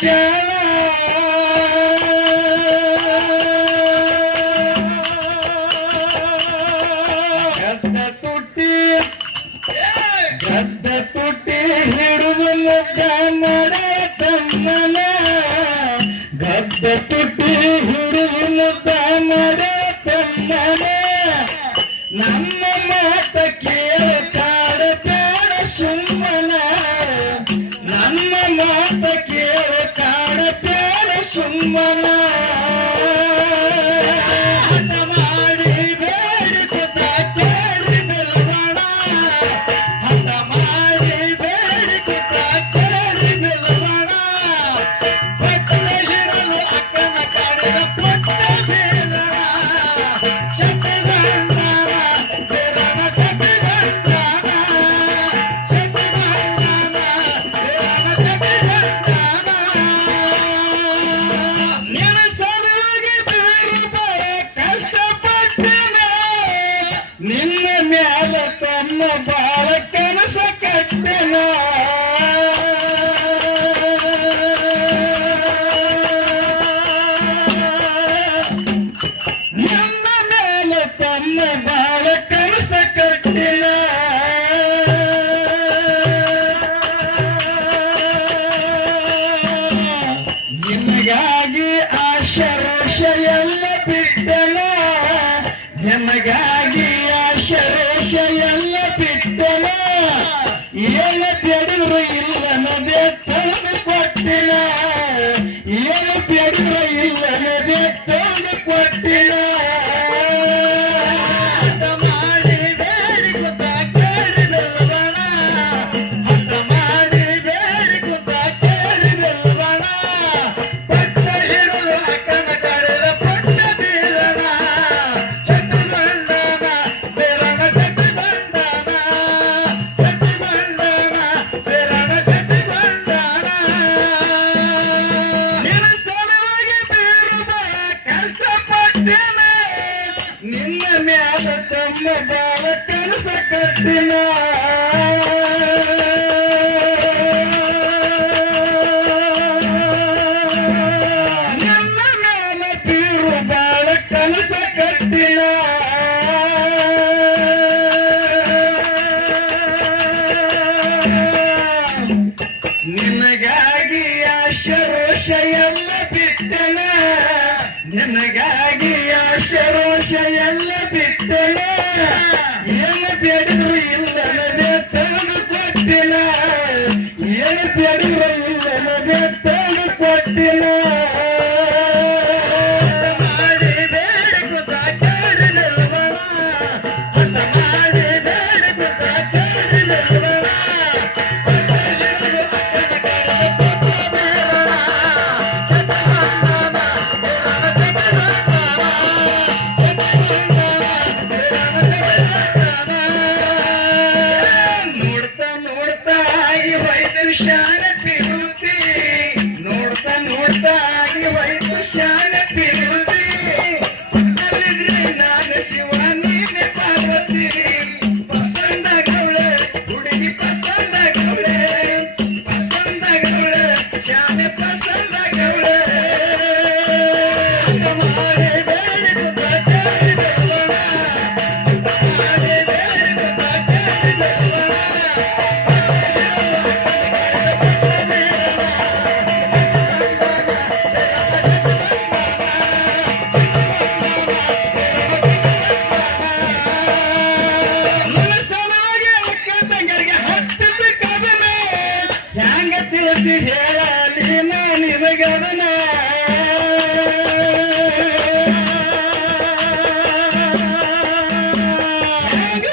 ಕೇಳ ಗದ್ದ ತುಟ್ಟಿ ಹಿಡಿದು ಮುದ್ದ ನಡೆ ತಮ್ಮನ ಗದ್ದ ತುಟ್ಟಿ ಹಿಡಿದು ಮುದ್ದ ನಡೆ ತಮ್ಮನ ನಮ್ಮ ಮಾತ ಕೇಳ ಕಾಡ ಬೇಡ ಸುಮ್ಮನ ನಮ್ಮ ಮಾತ ಕೇಳ ಕಾಡ ಬೇಡ ಸುಮ್ಮನ ನಿನ್ನ ಮ್ಯಾಲ ತನ್ನ ಬಾಳ ಕನಸ ಕಟ್ಟೆನ ನನ್ನ ಮ್ಯಾಲ ತನ್ನ ಬಾಳ ಕನಸ ಕಟ್ಟಿನ ನಿನಗಾಗಿ ಆಶೆ ರೋಷ ಎಲ್ಲ ಬಿಟ್ಟನ ನಿನಗಾಗಿ ರೋಷ ಎಲ್ಲ ಬಿಟ್ಟನ ಏನು ಬೇಡಿದ್ರು ಇಲ್ಲ ನದೇ ತಂದು ಕೊಟ್ಟಿನ ಏನು ಬೇಡಿದ್ರು ಇಲ್ಲ ನದೇ ತಂದು ಕೊಟ್ಟಿನ ಮಾಡಿ ಬೇಡಿ ಕೂತ ಕೇಳಿದಲ್ವಣ ಹಠ ಮಾಡಿ ಬೇಡಿ ಕೂತ ಕೇಳಿದಲ್ವಣ ಪಟ್ಟ ಹಿಡಿದು ಅಕ್ಕನ ಕರೆದ ಪಟ್ಟ ಬೀರಣ ನಿನ್ನ ಮ್ಯಾಲ ತಮ್ಮ ಬಾಳ ಕನಸ ಕಟ್ಟಿನ ನನ್ನ ಮ್ಯಾಲ ತೀರು ಬಾಳ ಕನಸ ಕಟ್ಟಿನ ನಿನಗಾಗಿ ಆಶೆ ರೋಷ ಎಲ್ಲ ಬಿಟ್ಟನ ನಿನಗಾಗಿ ಆಶೆ ರೋಷ ಎಲ್ಲ ಬಿಟ್ಟನ ಏನು ಬೇಡಿದ್ರು ಇಲ್ಲ ನದೇ ತಂದು ಕೊಟ್ಟಿನ ಏನು ಬೇಡಿದ್ರು ಇಲ್ಲ ನದೇ ತಂದು ಕೊಟ್ಟಿನ ಮಾಡಿ ಬೇಡಿ ಕೂತ ಕೇಳಿದಲ್ವಣ ಹಠ ಮಾಡಿ ಬೇಡಿ ಕೂತ ಕೇಳಿದಲ್ವಣ ಶಾಣ ಪಿರುತಿ ನೋಡ್ತಾ ನೋಡ್ತಾ ಆಗಿ ಹೋಯ್ತು ಶಾಣ ಪಿರುತಿ ಅಲ್ಲಿದ್ರೆ ನಾನು ಶಿವ ನೀನೆ ಪಾರ್ವತಿ ಪಸಂದಾಗವಳೆ ಹುಡುಗಿ ಪಸಂದಾಗವಳೆ ಪಸಂದಾಗವಳೆ ಶಾನೆ ಪಸಂದಾಗವಳೆ ಮಾಡಿ ಬೇಡಿ ಕೂತ ಕೇಳಿದಲ್ವಣ ಮಾಡಿ ಬೇಡಿ ಕೂತ ಕೇಳಿದಲ್ವಣ ತಿಳಿಸಿ ಹೇಳಲಿ ನಿಮಗದನ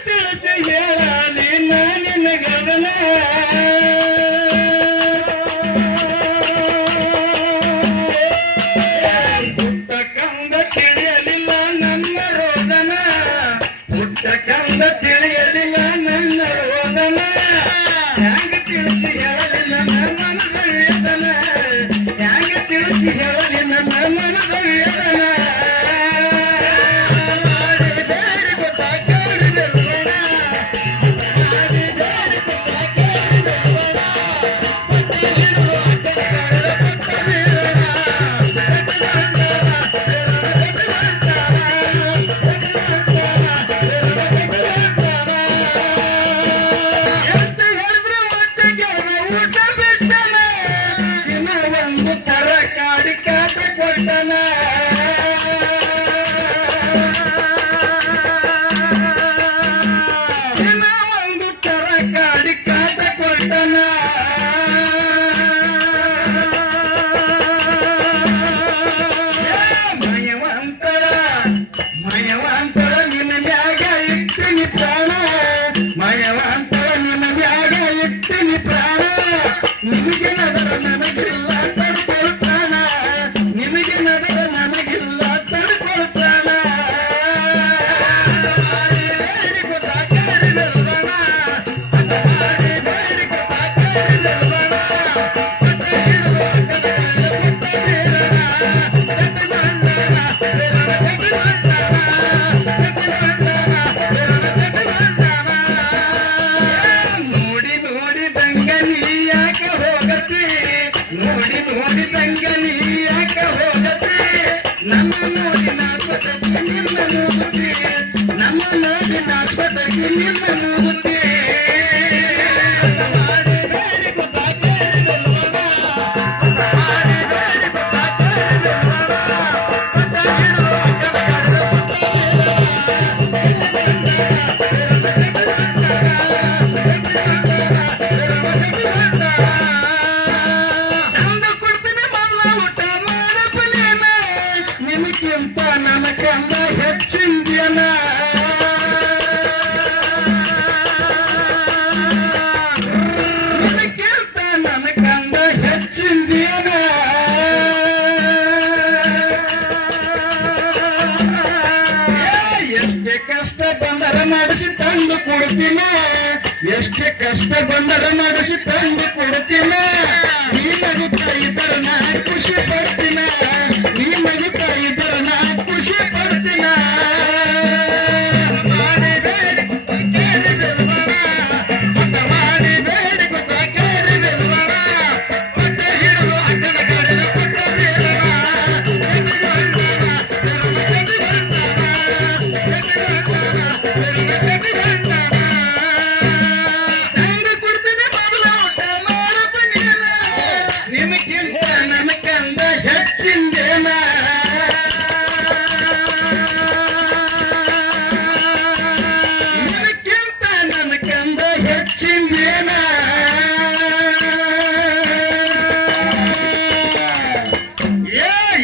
ತಿಳಿಸಿ ಹೇಳಲಿ ನಿಮಗದನ ಪುಟ್ಟ ಕಂದ ತಿಳಿಯಲಿಲ್ಲ ನನ್ನ ರೋದನ ಪುಟ್ಟ ಕಂದ ತಿಳಿಯಲಿಲ್ಲ ನನ್ನ ರೋದನ ಹ್ಯಾಂಗ ತಿಳಿಸಿ ಹೇಳಲಿಲ್ಲ ಮನದ ವೇದನ ಹ್ಯಾಂಗ ತಿಳಿಸಿ ಹೇಳಲಿಲ್ಲ ಮನದ ವೇದನ ಮಾಡಿ ಬೇಡಿ ಕೂತ ಕೇಳಿದಲ್ವಣ ಮಾಡಿ ಬೇಡಿ ಕೂತ ಕೇಳಿದಲ್ವಣ ಪಟ್ಟ ಹಿಡಿದು ಅಕ್ಕನ ಕರೆದ ಪಟ್ಟ ಕಾಟ ಕೊಟ್ಟನ ಒಂದು ತರ ಕಾಡಿ ಕಾಟ ಕೊಟ್ಟನ ಮಯವಂತರ ನಿನ್ನ ಮ್ಯಾಗ ಇಟ್ಟಿನಿ ಪ್ರಾಣ ಮಯವಂತರ ನಿನ್ನ ಮ್ಯಾಗ ಇಟ್ಟಿನಿ ಪ್ರಾಣ ನಿಮಗೆ ನದರ ನನಗಿಲ್ಲ ತಡ್ಕೊಳ್ತಾನ ನಿಮಗೆ ನದರ ನನಗಿಲ್ಲ ತಡ್ಕೊಳ್ತಾನ ನೋಡಿ ನೋಡಿ ತಂಗ ನೀ ಯಾಕೆ ಹೋಗತಿ ನೋಡಿ ನೋಡಿ ತಂಗ ನೀ ಯಾಕೆ ಹೋಗತಿ ನಮ್ಮ ನೋಡಿ ನಾಲ್ಕತಕ್ಕೆ ನಿನ್ನ ಮೂಗುತಿ ನಮ್ಮ ನೋಡಿ ನಾಲ್ಕತಕ್ಕೆ ನಿನ್ನ ಮೂಗುತಿ ನಿಮಗಿಂತ ನನಗಂದ ಹೆಚ್ಚಿಂದ್ಯನ ನಿಮಗಿಂತ ನನಗಂದ ಹೆಚ್ಚಿಂದ್ಯನ ಎಷ್ಟೇ ಕಷ್ಟ ಬಂದರ ಮಾಡಿಸಿ ತಂದು ಕೊಡ್ತೀನ ಎಷ್ಟೇ ಕಷ್ಟ ಬಂದರ ಮಾಡಿಸಿ ತಂದು ಕೊಡ್ತೀನ ನೀ ನಗುತ್ತಾ ಇದ್ದರೆ ನಾ ಖುಷಿ ಪಡ್ತೀನ ನೀ ನಗುತ್ತಾ ಇದ್ದರೆ ನಾ ಖುಷಿ ಪಡ್ತೀನ ನಿಮಗಿಂತ ನನಗಂದ ಹೆಚ್ಚಿಂದೇನ ನಿಮಗಿಂತ ನನಗಂದ ಹೆಚ್ಚಿಂದೇನ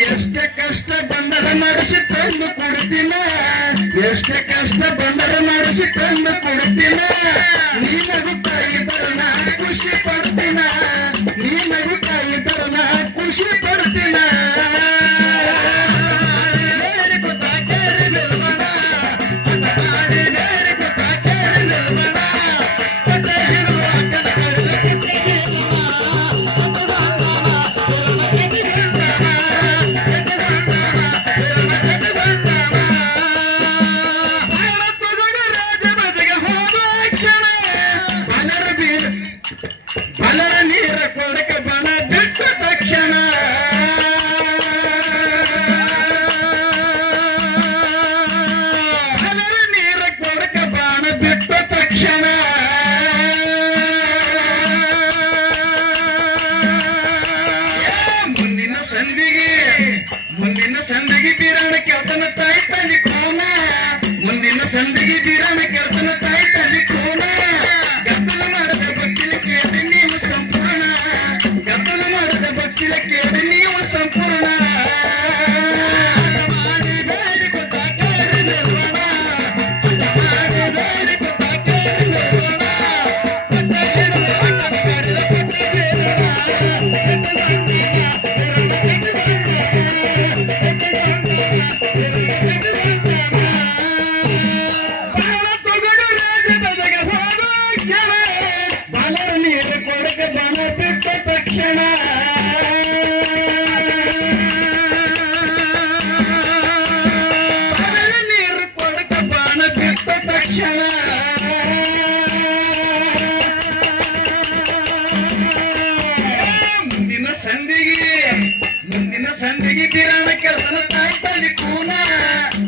ಎಷ್ಟೇ ಕಷ್ಟ ಬಂದರ ಮಾಡಿಸಿ ತಂದು ಕೊಡ್ತೀನ ಎಷ್ಟೇ ಕಷ್ಟ ಬಂದರ ಮಾಡಿಸಿ ತಂದು ಕೊಡ್ತೀನ ನೀ ನಗುತ್ತಾ ಇದ್ದರೆ ನಾ ಖುಷಿ ಪಡ್ತೀನ ನೀ ನಗುತ್ತಾ ಇದ್ದರೆ ನಾ ಖುಷಿ ಪಡ್ತೀನ ಬಲರ ನೀರ ಕೊಡಕ ಬಣ ಬಿಟ್ಟ ತಕ್ಷಣ ಬಲರ ನೀರ ಕೊಡಕ ಬಾಣ ಬಿಟ್ಟ ತಕ್ಷಣ ಮುಂದಿನ ಸಂದಿಗೆ ಬೀರಣ ಕೆಲ್ತನ ತಾಯಿ ತಲ್ಲಿ ಕೋನ ಮುಂದಿನ ಸಂದಿಗೆ ಬೀರಣ ಕೆಲ್ತನ ತಾಯಿ ತಲ್ಲಿ ಕೋನ ಗದ್ದಲ ಮಾಡದ ಭಕ್ತಿಲ ಕೇಳಿ ನೀವು ಸಂಪೂರ್ಣ ಗದ್ದಲ ಮಾಡದ ಭಕ್ತಿಲ ಕೇಳಿ ನೀವು ಸಂಪೂರ್ಣ ಬಲರ ನೀರು ಕೊಡಕ ಬಣ ಬಿಟ್ಟ ತಕ್ಷಣ ಬಲರ ನೀರು ಕೊಡಕ ಬಣ ಬಿಟ್ಟ ತಕ್ಷಣ ಮುಂದಿನ ಸಂದಿಗೆ ಬೀರಣ ಕೆಲ್ಸನ ತಾಯಿ ತಲ್ಲಿ ಕೂನ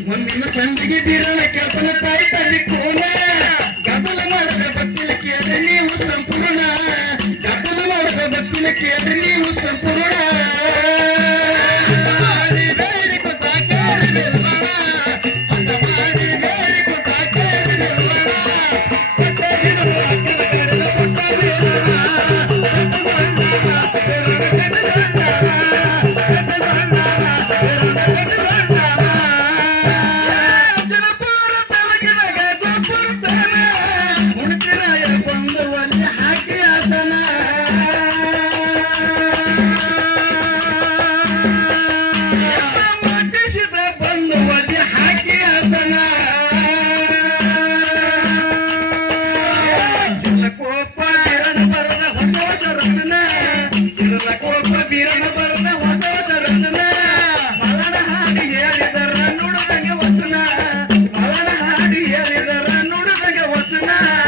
ಮುಂದಿನ ಸಂದಿಗೆ ಬೀರಣ ಕೆಲ್ಸನ ತಾಯಿ ತಲ್ಲಿ ಕೂನ ಗದ್ದಲ ಮಾಡದ ಭಕ್ತಿಲ ಕೇಳಿ ನೀವು ಸಂಪೂರ್ಣ ಗದ್ದಲ ಮಾಡದ ಭಕ್ತಿಲ ಕೇಳಿ ನೀವು ಸಂಪೂರ್ಣ ಕೋನ